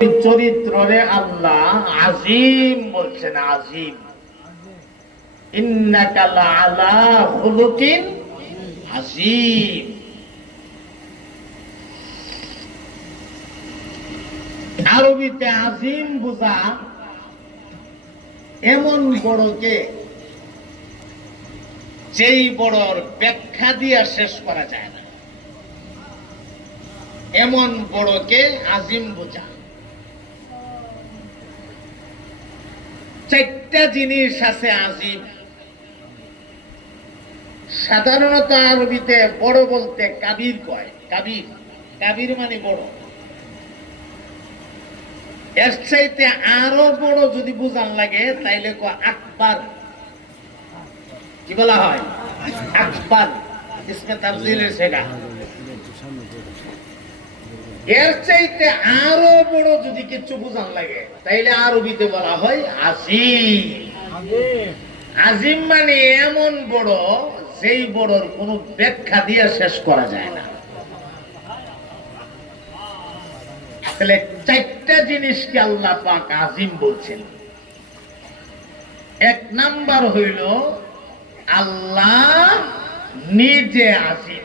চরিত্রে আল্লাহ আজিম বলছেন আজিম। আরবিতে আজিম বুঝা এমন বড়কে যেই বড়র ব্যাখ্যা দিয়া শেষ করা যায় না। এমন বড়কে আজিম বোঝা। চারটা জিনিস আছে আজিম সাধারণত আরবিতে বড় বলতে কাবির কয়, কাবির। কাবির মানে বড়। এর চাইতে আরও বড় যদি বুঝান লাগে, তাইলে কয় আকবার। কি বলা হয়? আকবার। ইসমে তাফজিলের সেটা এর চাইতে আরও বড় যদি কিছু বুঝান লাগে, তাইলে আরবিতে বলা হয় আজিম। আজিম মানে এমন বড় যেই বড়র কোনো ব্যাখ্যা দিয়ে শেষ করা যায় না। তাহলে চারটা জিনিসকে আল্লাহ পাক আজিম বলছেন। এক নাম্বার হইল, আল্লাহ নিজে আজিম।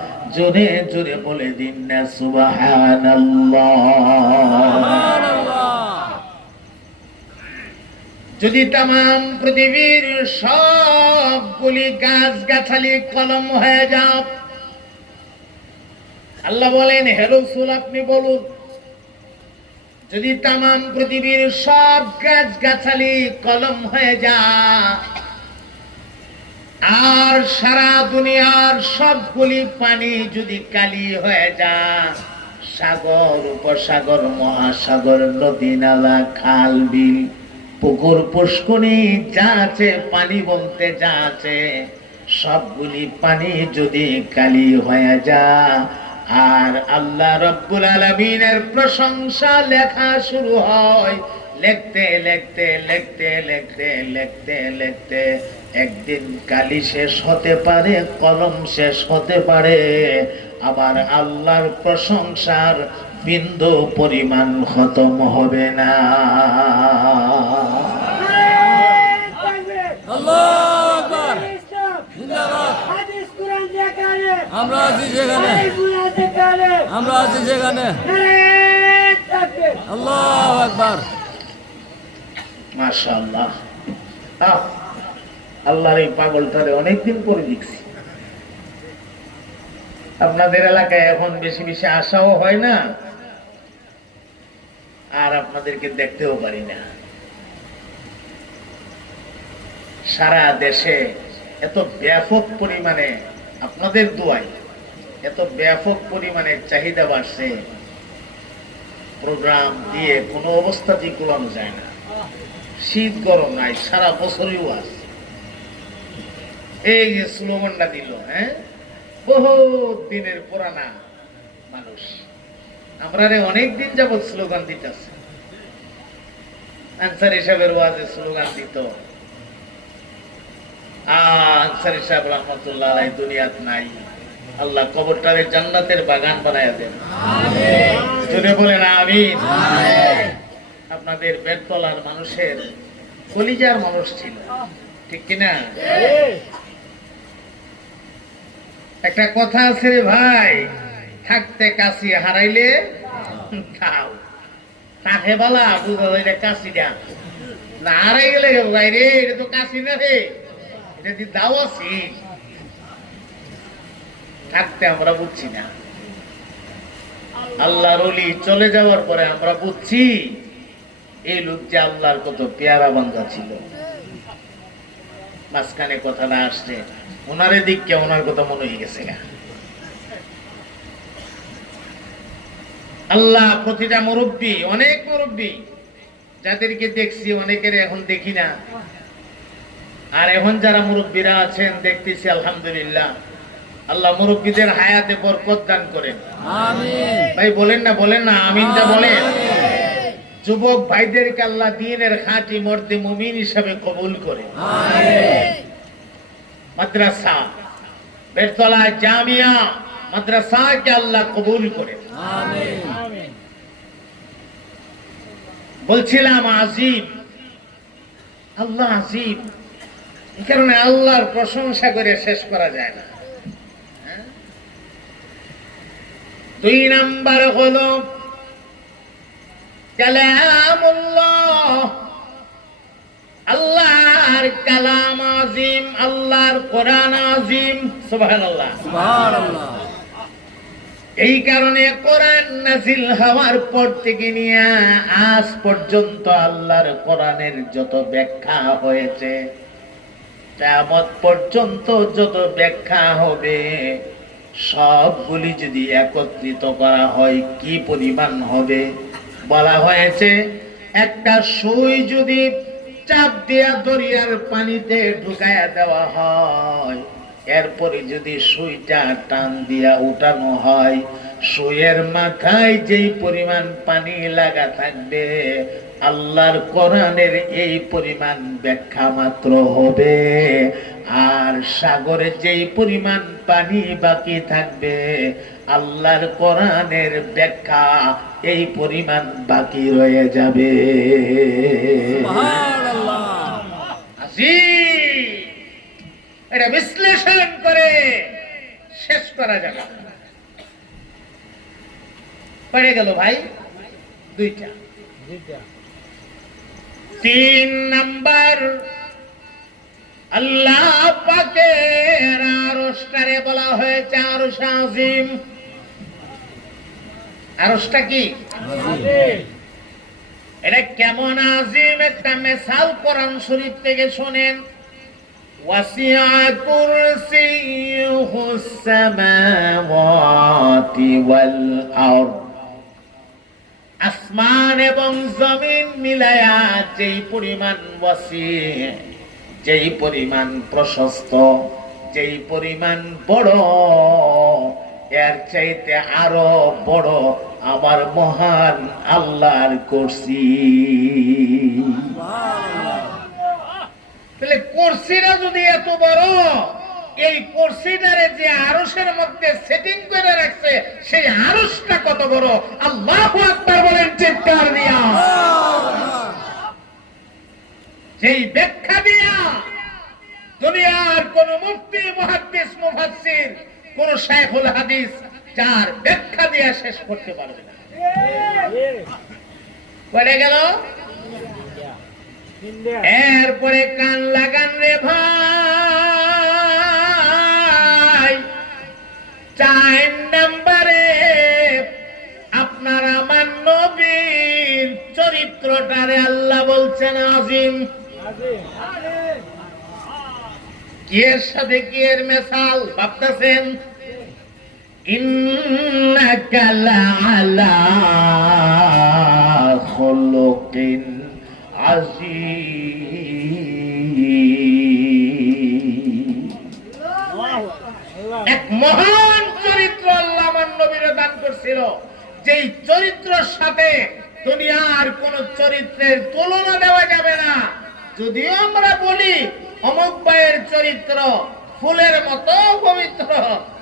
জোরে জোরে বলে দিন না যদি তাম পৃথিবীর সবগুলি গাছ গাছালি কলম হয়ে যাও, আল্লাহ বলেন, হে রসুল, আপনি বলুন, যদি তাম পৃথিবীর সব গাছ গাছালি কলম হয়ে যা আর সারা দুনিয়ার সবগুলি পানি যদি কালি হয়ে যা সাগর, উপসাগর, মহাসাগর, নদী, নালা, খাল, বিল, পুকুর পুষ্কনি যা আছে, পানি বলতে যা আছে, সবগুলি পানি যদি কালি হয়ে যা আর আল্লাহ রব্বুল আলমিনের প্রশংসা লেখা শুরু হয়, লিখতে লিখতে লিখতে লিখতে লিখতে লিখতে। একদিন কালি শেষ হতে পারে কলম শেষ হতে পারে। আবার আল্লাহর প্রশংসার বিন্দু পরিমাণ খতম হবে না। আমরা আছি সেখানে। আমরা আছি সেখানে। আল্লাহু আকবার। মাশাআল্লাহ। আহ, আল্লাহর এই পাগলটারে অনেকদিন পরে দেখছি। আপনাদের এলাকায় এখন বেশি বেশি আসাও হয় না, আর আপনাদেরকে দেখতেও পারি না। সারা দেশে এত ব্যাপক পরিমাণে আপনাদের দোয়াই এত ব্যাপক পরিমাণে চাহিদা বাড়ছে, প্রোগ্রাম দিয়ে কোনো অবস্থাতেই কুলানো যায় না। শীত গরম নাই, সারা বছরই আছে এই যে স্লোগানটা দিল হ্যাঁ? বহুত দিনের পুরানা মানুষ। আমরা অনেক দিন যাবৎ স্লোগান আনসার হিসাবের ওয়াজে স্লোগান দিত, আনসার সাহেব রহমতুল্লাহ আলাই দুনিয়াত নাই। আল্লাহ কবরটারে জান্নাতের বাগান বানায় দেন। যদি বলেন আমি আপনাদের বেডতলার মানুষের কলিজার মানুষ ছিল। ঠিক কিনা? একটা কথা আছে রে ভাই, থাকতে কাশি হারাইলে খাও থাকে বালা বুঝা যায় এটা কাশিটা না। হারাই গেলে ভাই রে, এটা তো কাশি না রে। এটা দি দাও আছি থাকতে আমরা বুঝছি না। আল্লাহর অলি চলে যাওয়ার পরে আমরা বুঝছি, এই লোক যে আল্লাহর কত পেয়ারা বান্ধা ছিল। মাঝখানে কথাটা আসছে ওনারে দিককে ওনার কথা মনে হয়ে গেছে গা। আল্লাহ প্রতিটা মুরব্বী অনেক মুরব্বী যাদেরকে দেখছি অনেকের এখন দেখি না। আর এখন যারা মুরব্বীরা আছেন দেখতেছি আলহামদুলিল্লাহ আল্লাহ মুরব্বীদের হায়াতে বরকত দান করেন। ভাই বলেন না বলেন না আমিনটা বলেন। যুবক ভাইদেরকে আল্লাহ দিনের খাঁটি মর্দে মুমিন হিসাবে কবুল করে। মাদ্রাসা বেরতলা জামিয়া মাদ্রাসাকে আল্লাহ কবুল করে। বলছিলাম আজিম আল্লাহ আজিম। এই কারণে আল্লাহর প্রশংসা করে শেষ করা যায় না। হ্যাঁ? দুই নাম্বার হলো কালামুল্লাহ। আল্লাহর কালাম আজিম আল্লাহর কোরআন আজিম। সুবহানাল্লাহ। সুবহানাল্লাহ। এই কারণে কোরআন নাজিল হওয়ার পর থেকে নিয়ে আজ পর্যন্ত আল্লাহর কোরআনের যত ব্যাখ্যা হয়েছে কিয়ামত পর্যন্ত যত ব্যাখ্যা হবে সবগুলি যদি একত্রিত করা হয় কি পরিমাণ হবে? বলা হয়েছে, একটা সুই যদি চাপ দিয়া দরিয়ার পানিতে ঢুকায়া দেওয়া হয়, এরপরে যদি সুইটা টান দিয়া উঠানো হয়, সুইয়ের মাথায় যেই পরিমাণ পানি লাগা থাকবে, আল্লাহর কোরআনের এই পরিমাণ ব্যাখ্যা মাত্র হবে। আর সাগরে যেই পরিমাণ পানি বাকি থাকবে আল্লাহর কোরআনের ব্যাখ্যা এই পরিমাণ বাকি রয়ে যাবে। এটা বিশ্লেষণ করে শেষ করা যাবে পড়ে গেল ভাই? দুইটা। তিন নাম্বার আল্লাহ পাকের আরশটারে বলা হয়েছে আরশ আজিম। আরশটা কি? এটা কেমন আজিম? একটা মেসাল কোরআন শরীফ থেকে শোনেন। কুরসিয়ুহু সামাওয়াতি ওয়াল আরদ। আসমান এবং জমিন মিলায়া যেই পরিমাণ ওয়াসি। যেই পরিমাণ প্রশস্ত, যেই পরিমাণ বড়, এর চাইতে আরও বড় আমার মহান আল্লাহর করছি তাহলে কুরসিটা যদি এত বড়, এই কুরসিটারে যে আরশের মধ্যে সেটিং করে রাখছে, সেই আরশটা কত বড়? আল্লাহু আকবার বলেন চিৎকার দিয়া যেই ব্যাখ্যা দিয়া দুনিয়ার কোন মুফতি মুহাদ্দিস মুফাসসির কোন শাইখুল হাদিস যার ব্যাখ্যা দিয়া শেষ করতে পারবে না। পড়ে গেল? এরপরে কান লাগান রে ভাই। চার নাম্বারে আপনার আমার নবীর চরিত্রটারে আল্লাহ বলছেন আজিম। কি এর সাথে কি এর মেশাল ভাবতেছেন? এক মহান চরিত্র আল্লাহ আমার নবীরে দান করছিল। যেই চরিত্রের সাথে দুনিয়ার কোন চরিত্রের তুলনা দেওয়া যাবে না। যদিও আমরা বলি, অমুক চরিত্র ফুলের মতো পবিত্র।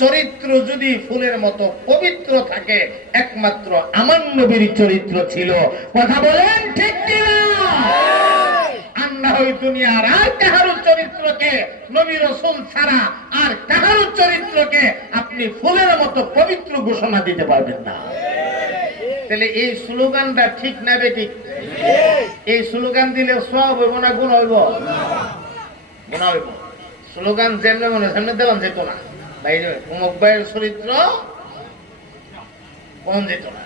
চরিত্র যদি ফুলের মতো পবিত্র থাকে, একমাত্র আমার নবীর চরিত্র ছিল। কথা বলেন ঠিক ফুলের মতো পবিত্র ঘোষণা দিতে পারবেন না। তাহলে এই স্লোগানটা ঠিক না এই স্লোগান দিলে সব হইব না গুণ স্লোগান যেমনে মনে সামনে দেওয়ান যেত না। বাইরে অমুক ভাইয়ের চরিত্র কোন না।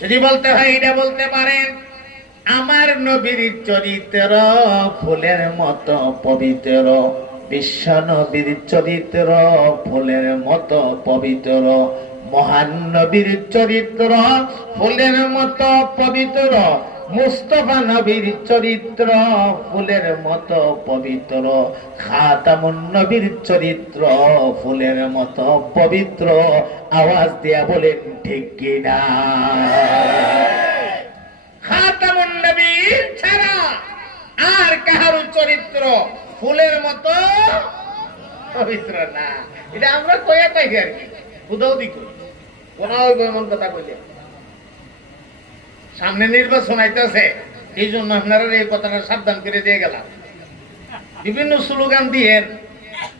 যদি বলতে হয় এটা বলতে পারেন আমার নবীর চরিত্র ফুলের মতো পবিত্র। বিশ্ব নবীর চরিত্র ফুলের মতো পবিত্র। মহান নবীর চরিত্র ফুলের মতো পবিত্র। মুস্তফা নবীর চরিত্র, ফুলের মতো পবিত্র। খাতামুন নবীর চরিত্র, ফুলের মতো পবিত্র। আওয়াজ দিয়া বলেন, ঠিক কিনা? খাতামুন নবীর ছাড়া আর কাহার চরিত্র ফুলের মতো পবিত্র না। এটা আমরা কয়ে থাকি আর কি। উদাও দি কই? কোন কথা কইলে? সামনে নির্বাচন আইতেছে এই জন্য আপনারা এই কথাটা সাবধান করে দিয়ে গেলাম। বিভিন্ন স্লোগান দিয়ে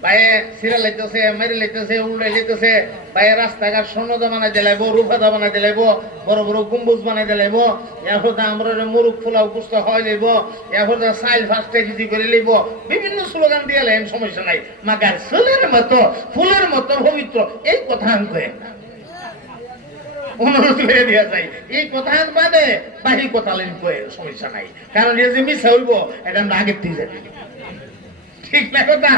বাইরে সিরা লাইতেছে মেরে লাইতেছে উল্টাই লাইতেছে বাইরে রাস্তাঘাট স্বর্ণদা বানাই দিলাইব রূপাদা বানাই দিলাইব বড় বড় গম্বুজ বানাই দিলাইব এরপর আমরা মুরুখ, ফুলাও পুষ্ট হয় লইব, এরপর সাইল ফার্স্টে কিছু করে লইব, বিভিন্ন স্লোগান দিয়ে লাইন সমস্যা নাই। মাগার ফুলের মতো ফুলের মতো পবিত্র, এই কথা আমি অনুরোধ দিয়া যায় এই কথা বাদে বাহি কথা কয়ে সমস্যা নাই। কারণ এই যে মিশা হইব, এটা আমরা ঠিক না কথা?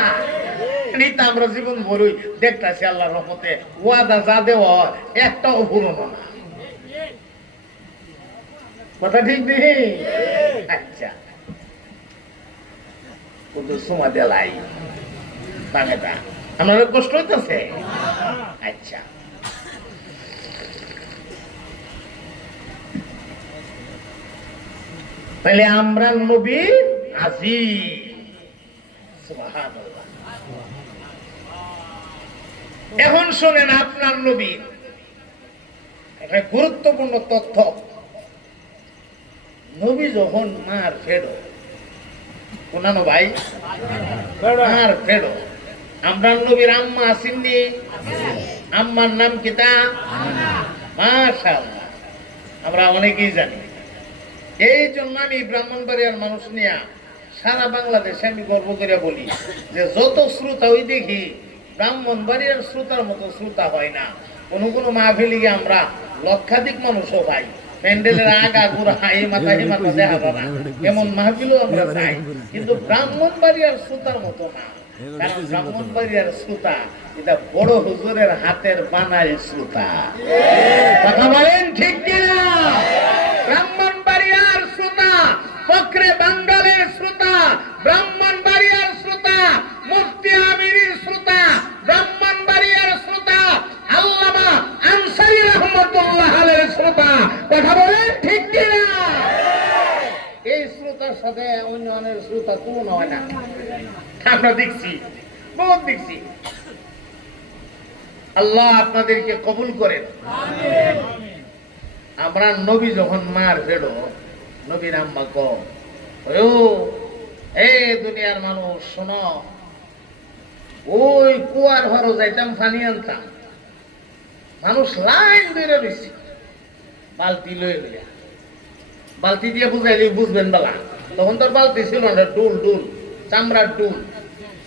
আমরা জীবন ভরই দেখতেছি আল্লাহর রহমতে ওয়াদা যা দেওয়া একটাও না। কথা ঠিক নেই? আচ্ছা। কিন্তু সুমা দেলাই। বাংলাটা আপনার কষ্ট হইতেছে? আচ্ছা। তাহলে আমরা নবী আজি এখন শোনেন আপনার নবী। একটা গুরুত্বপূর্ণ তথ্য। নবী যখন মার ফেরো কোনানো ভাই? মার ফেরো আমরা নবীর আম্মা আসেননি আম্মার নাম কিতা মাশাআল্লাহ। আমরা অনেকেই জানি। এই জন্য আমি ব্রাহ্মণবাড়িয়ার মানুষ নিয়ে সারা বাংলাদেশে আমি গর্ব করে বলি যে যত শ্রোতা ওই দেখি ব্রাহ্মণবাড়িয়ার শ্রোতার মতো শ্রোতা হয় না। কোনো কোনো মাহফিলি গিয়ে আমরা লক্ষাধিক মানুষও পাই। প্যান্ডেলের আগা গুড়া এই মাথা এই মাথা দেখা যাবে এমন মাহফিলও আমরা যাই কিন্তু ব্রাহ্মণবাড়িয়ার শ্রোতার মতো না। কারণ ব্রাহ্মণবাড়িয়ার শ্রোতা এটা বড় হুজুরের হাতের বানায় শ্রোতা। কথা বলেন ঠিক কিনা? শ্রোতা ফকরে বাঙ্গালের শ্রোতা ব্রাহ্মণবাড়িয়ার শ্রোতা মুফতি আমিরের শ্রোতা ব্রাহ্মণবাড়িয়ার শ্রোতা আল্লামা আনসারি রহমতুল্লাহ আলের শ্রোতা কথা বলেন ঠিক কিনা? এই শ্রোতার সাথে অন্যান্য শ্রোতা কোন হয় না। আমরা দেখছি বহুত দেখছি। আল্লাহ আপনাদেরকে কবুল করেন। আমরা নবী যখন মার ফেলো নবীর আম্মা ও এই দুনিয়ার মানুষ, শোনো, ওই কুয়ার ঘরও যাইতাম পানি আনতাম। মানুষ লাইন ধরে রয়েছে বালতি লয়ে লইয়া। বালতি দিয়ে বুঝাইলে বুঝবেন বেলা। তখন তোর বালতি ছিল না, ডুল ডুল, চামড়ার ডুল।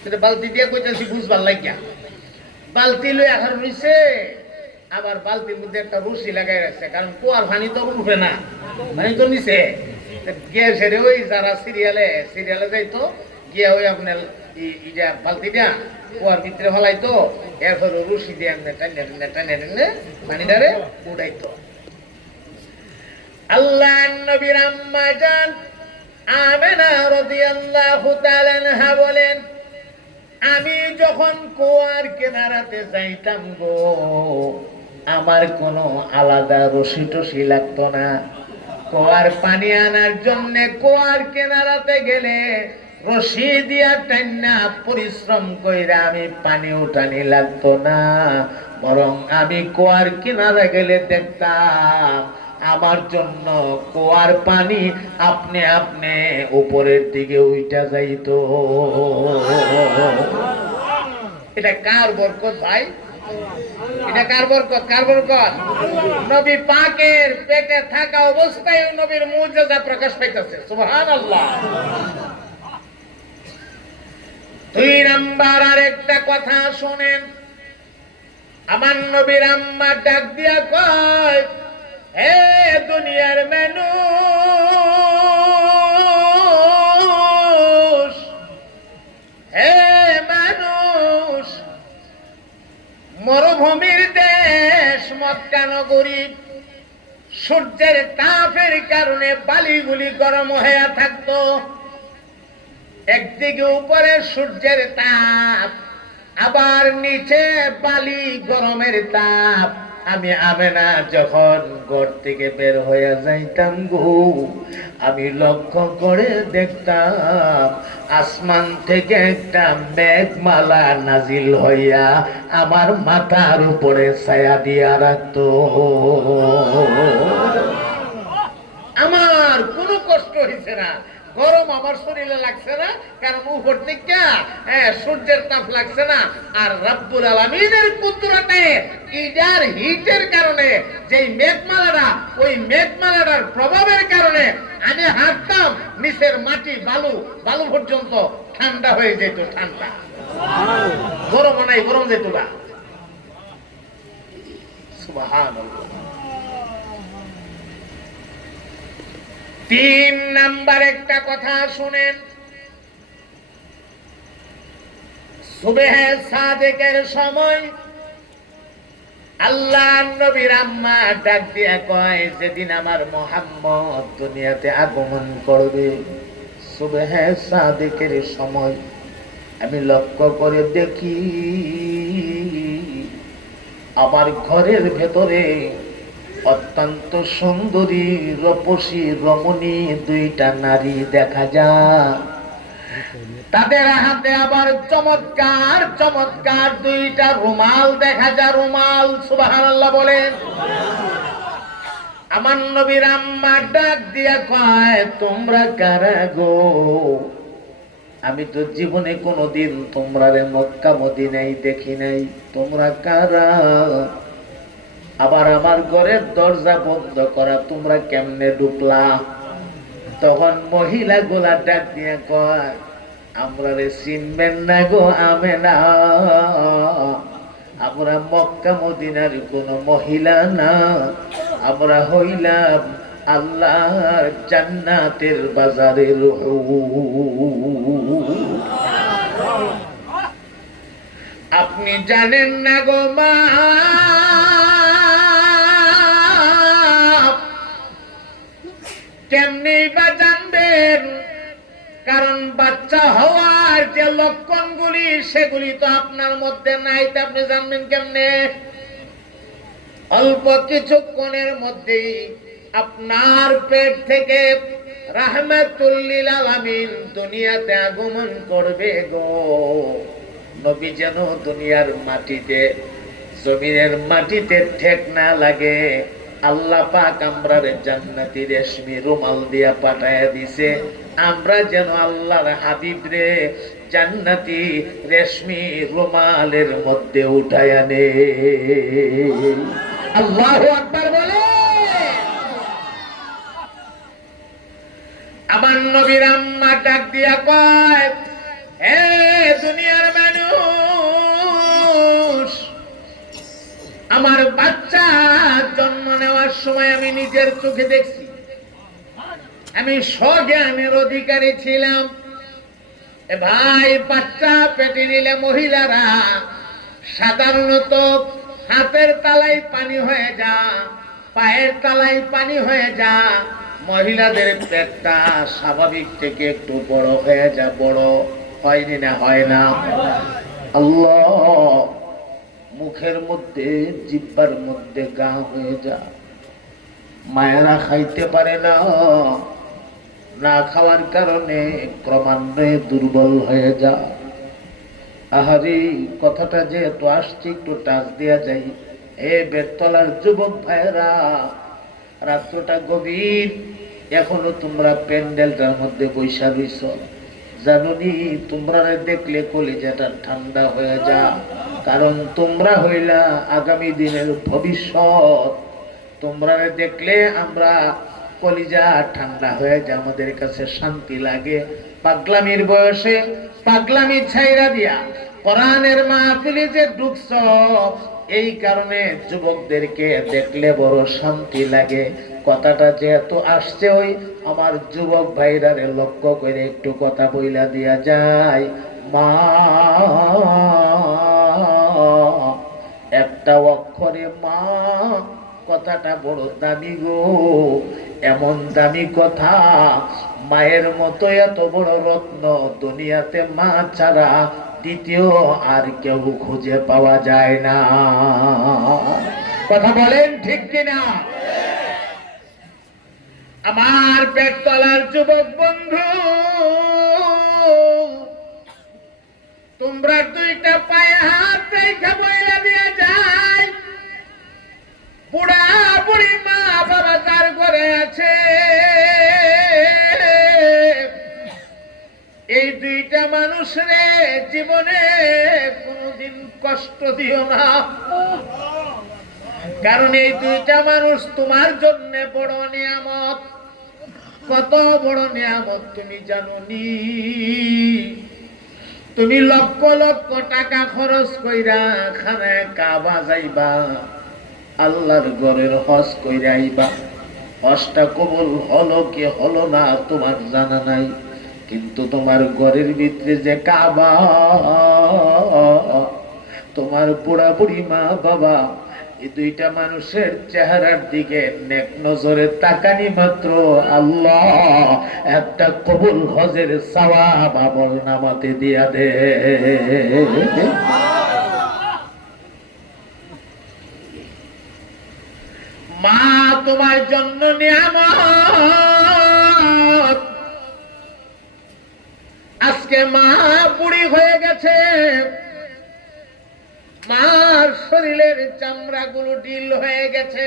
সেটা বালতি দিয়ে কইতেছি, বুঝবার লাগিয়া বালতি লই এখন রইছে আবার বালতির মধ্যে একটা রুসি লাগাই রাখছে, কারণ কুয়ার পানি তো উঠবে না, পানি তো নিচে। গ্যাসের ওই যারা সিরিয়ালে সিরিয়ালে যাইতো, গিয়া ওই আপনার বলেন, আমি যখন কুয়ার কেনারাতে যাইতাম গো, আমার কোনো আলাদা রশি টসি লাগতো না। কুয়ার পানি আনার জন্য কুয়ার কেনারাতে গেলে রশি দিয়া টান্না পরিশ্রম কইরা আমি পানি উঠানি লাগতো না। বরং আমি কুয়ার কিনারে গেলে দেখতাম, আমার জন্য কুয়ার পানি আপনি আপনি উপরের দিকে উইটা যাইতো। এটা কার বরকত ভাই? এটা কার বরকত? কার বরকত? নবী পাকের পেটে থাকা অবস্থায় নবীর মুজিজা প্রকাশ পাইতেছে। সুবহানাল্লাহ। দুই নাম্বার আর একটা কথা শুনেন। আমার নবীর আম্মা ডাক দিয়া কয়, হে দুনিয়ার মানুষ মরুভূমির দেশ, মক্কা নগরী। সূর্যের তাপের কারণে বালিগুলি গরম হয়ে থাকত। একদিকে উপরে সূর্যের তাপ, আবার নিচে বালি গরমের তাপ। আমি আমেনা যখন ঘর থেকে বের হয়ে যাইতাম গো, আমি লক্ষ্য করে দেখতাম আসমান থেকে একটা মেঘমালা নাজিল হইয়া আমার মাথার উপরে ছায়া দিয়া রাখতো। আমার কোনো কষ্ট হয়েছে না। গরম আমার শরীরে লাগছে না কারণ উপর থেকে হ্যাঁ, সূর্যের তাপ লাগছে না। আর রাব্বুল আলামিনের কুদরতে ইডার হিটের কারণে যেই মেঘমালাটা ওই মেঘমালাটার প্রভাবের কারণে আমি হাঁটতাম নিচের মাটি বালু বালু পর্যন্ত ঠান্ডা হয়ে যেত ঠান্ডা। গরম নাই গরম যেত না। সুবহানাল্লাহ। তিন নাম্বার একটা কথা শুনেন। সুবেহে সাদেকের সময় আল্লাহ নবীর আম্মা ডাক দিয়া কয়, যেদিন আমার মোহাম্মদ দুনিয়াতে আগমন করবে, সুবেহে সাদেকের সময় আমি লক্ষ্য করে দেখি আমার ঘরের ভেতরে অত্যন্ত সুন্দরী, রূপসী, রমণী দুইটা নারী দেখা যায়। তাদের হাতে আবার চমৎকার চমৎকার দুইটা রুমাল দেখা যায়। রুমাল, সুবহানাল্লাহ বলেন, আমার নবীর আম্মা ডাক দিয়া কয়, তোমরা কারা গো? আমি তো জীবনে কোনোদিন তোমরা রে মক্কা মদিনাই দেখি নাই। তোমরা কারা? আবার আমার ঘরের দরজা বন্ধ করা, তোমরা কেমনে ঢুকলা? তখন মহিলা গোলা ডাক দিয়ে কয়, আমরা রে চিনবেন না গো আমে না আমরা মক্কা, মদিনার কোন মহিলা না। আমরা হইলাম আল্লাহর জান্নাতের বাজারের। আপনি জানেন না গো মা। বা জানবেন? কারণ বাচ্চা হওয়ার যে লক্ষণগুলি, সেগুলি তো আপনার মধ্যে নাই, তা আপনি জানবেন কেমনে? অল্প কিছুক্ষণের মধ্যেই আপনার পেট থেকে দুনিয়াতে আগমন করবে গো। নবী যেন দুনিয়ার মাটিতে, জমিনের মাটিতে ঠেক না লাগে। আল্লাহ পাক আমরা রে জান্নাতি রেশমি রুমাল দিয়া পাঠায়া দিছে। আমরা যেন আল্লাহর হাবিব রে জান্নাতি রেশমি রুমালের মধ্যে উঠায়া নে আল্লাহু আকবার বলে। আমার নবীর আম্মা ডাক দিয়া কয় হে দুনিয়ার আমার বাচ্চা জন্ম নেওয়ার সময় আমি নিজের চোখে দেখছি। আমি স্বজ্ঞানের অধিকারী ছিলাম। ভাই, বাচ্চা পেটে নিলে মহিলারা সাধারণত হাতের তালাই পানি হয়ে যা, পায়ের তালাই পানি হয়ে যা, মহিলাদের পেটটা স্বাভাবিক থেকে একটু বড় হয়ে যা, বড় হয়নি না, হয় না। আল্লাহ মুখের মধ্যে, জিব্বার মধ্যে গা হয়ে যা। মায়েরা খাইতে পারে না। না খাওয়ার কারণে ক্রমান্বয়ে দুর্বল হয়ে যা। আহারে, কথাটা যেহেতু আসছে, একটু টাচ দেয়া যাই। এ বেতলার যুবক ভাইরা রাত্রটা গভীর। এখনও তোমরা প্যান্ডেলটার মধ্যে বৈশা জানুনি, তোমরা দেখলে কলিজাটা ঠান্ডা হয়ে যা। কারণ তোমরা হইলা আগামী দিনের ভবিষ্যৎ। তোমরা দেখলে আমরা কলিজা ঠান্ডা হয়ে যায় আমাদের কাছে শান্তি লাগে। পাগলামির বয়সে পাগলামি ছাইরা দিয়া, কোরআনের মাহফিলে যে ঢুকছ এই কারণে যুবকদেরকে দেখলে বড় শান্তি লাগে। কথাটা যেহেতু আসছে, ওই আমার যুবক ভাইরারে লক্ষ্য করে একটু কথা বইলা দিয়া যায়। মা, একটা অক্ষরে মা, কথাটা বড় দামি গো। এমন দামি কথা, মায়ের মতো এত বড় রত্ন দুনিয়াতে মা ছাড়া দ্বিতীয় আর কেউ খুঁজে পাওয়া যায় না। কথা বলেন ঠিক কিনা? আমার পেট তলার যুবক বন্ধু, তোমরা দুইটা পায়ে হাত রেখে বইলা দিয়ে যায় বুড়া বুড়ি মা বাবা তার ঘরে আছে। দুইটা মানুষ রে জীবনে কোনোদিন কষ্ট দিও না। কারণ এই দুইটা মানুষ তোমার জন্য বড় নিয়ামত। কত বড় নিয়ামত তুমি জানো নি তুমি লক্ষ লক্ষ টাকা খরচ কইরা খানে কাবা যাইবা, আল্লাহর ঘরের হজ কইরা আইবা। হজটা কবুল হলো কি হলো না তোমার জানা নাই। কিন্তু তোমার ঘরের ভিতরে যে কাবা, তোমার বুড়া বুড়ি মা বাবা, এই দুইটা মানুষের চেহারার দিকে নেক নজরে তাকানি মাত্র আল্লাহ। একটা কবুল হজের সওয়াব আমল নামাতে দিয়া দে। মা, তোমার জন্য নিয়ামত। আজকে মা বুড়ি হয়ে গেছে। মার শরীরের চামড়াগুলো ঢিল হয়ে গেছে।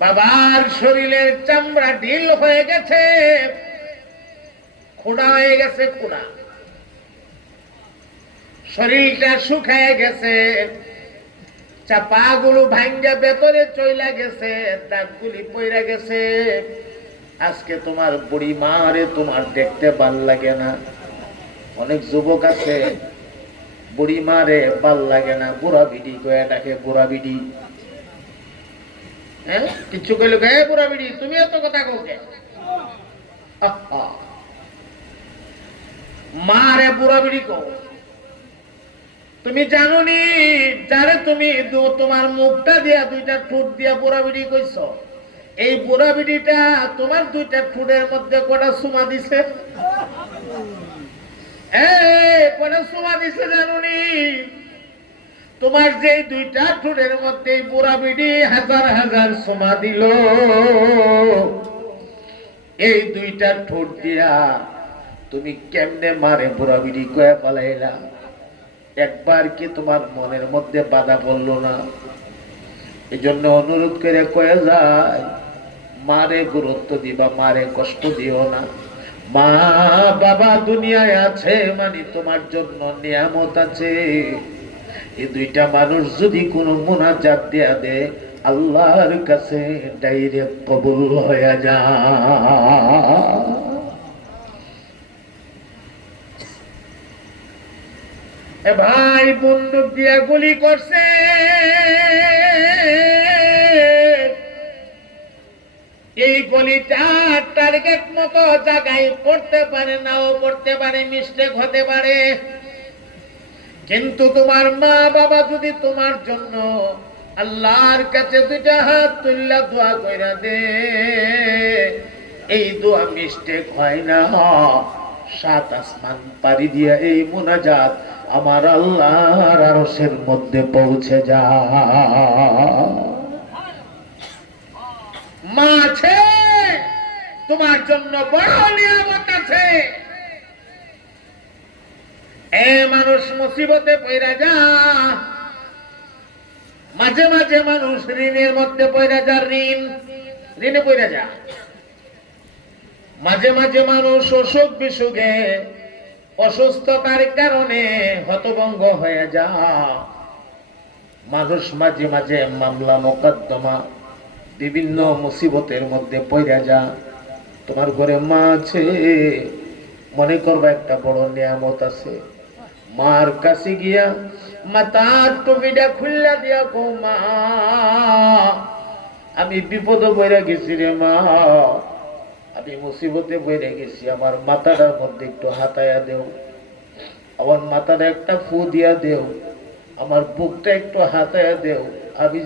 বাবার শরীরের চামড়া ঢিল হয়ে গেছে। খোড়া হয়ে গেছে খোড়া শরীরটা শুকায় গেছে। চাপা গুলো ভাঙ্গা ভেতরে চইলা গেছে, দাঁতগুলি পইরা গেছে। আজকে তোমার বুড়ি মারে তোমার দেখতে ভালো লাগে না। অনেক যুবক আছে, বুড়ি মা রে ভালো লাগে না, বুড়া বিডি কয়ে ডাকে, বুড়া বিডি। হ্যাঁ? বুড়া বিডি কথা বিডি কও। তুমি যারে তুমি তোমার মুখটা দিয়া, দুইটা ঠোঁট দিয়া বুড়া বিড়ি কইছ? এই বুড়া বিড়িটা তোমার দুইটা ঠোঁটের মধ্যে কটা সুমা দিছে? কটা সুমা দিছে তোমার যে দুইটা ঠোঁটের মধ্যে বুড়া বিড়ি হাজার হাজার সুমা দিল। এই দুইটা ঠোঁট দিয়া তুমি কেমনে মারে বুড়া বিড়ি কয়ে পালাইলা? একবার কি তোমার মনের মধ্যে বাধা পড়ল না? এই জন্য অনুরোধ করে কয়ে যায় মারে গুরুত্ব দিবা, মারে কষ্ট দিও না। মা বাবা দুনিয়ায় আছে মানে তোমার জন্য নিয়ামত আছে। এই দুইটা মানুষ যদি কোনো মোনাজাত দেয়া দে আল্লাহর কাছে ডাইরেক্ট কবুল হয়ে যা এ ভাই বন্দুক দিয়া গুলি করছে। এই গলিটা টার্গেট মতো জায়গায় পড়তে পারে, নাও পড়তে পারে মিস্টেক হতে পারে। কিন্তু তোমার মা বাবা যদি তোমার জন্য আল্লাহর কাছে দুইটা হাত তুল্লা দোয়া কইরা দে, এই দোয়া মিস্টেক হয় না। সাত আসমান পাড়ি দিয়া এই মোনাজাত আমার আল্লাহর আরশের মধ্যে পৌঁছে যা মা আছে তোমার জন্য বড় নিয়ামত আছে। এ মানুষ মুসিবতে পয়রা যা। মাঝে মাঝে মানুষ ঋণের মধ্যে পয়রা যা, ঋণ। ঋণে পয়রা যা। মাঝে মাঝে মানুষ অসুখ বিসুখে অসুস্থতার কারণে হতভঙ্গ হয়ে যা। মানুষ মাঝে মাঝে মামলা মোকদ্দমা বিভিন্ন মুসিবতের মধ্যে পড়ে যা। তোমার ঘরে মা আছে, মনে করবা একটা বড় নিয়ামত আছে। মার কাছে গিয়া মা তার টুপিটা খুললা দিয়া গো মা। আমি বিপদ বইরা গেছি রে মা। আমি মুসিবতে বইরে গেছি, আমার মাথাটার মধ্যে একটু হাতায়া দেও। আমার মাথাটা একটা ফু দিয়া দেও। আমার বুকটা একটু হাতায়া দেও। আমি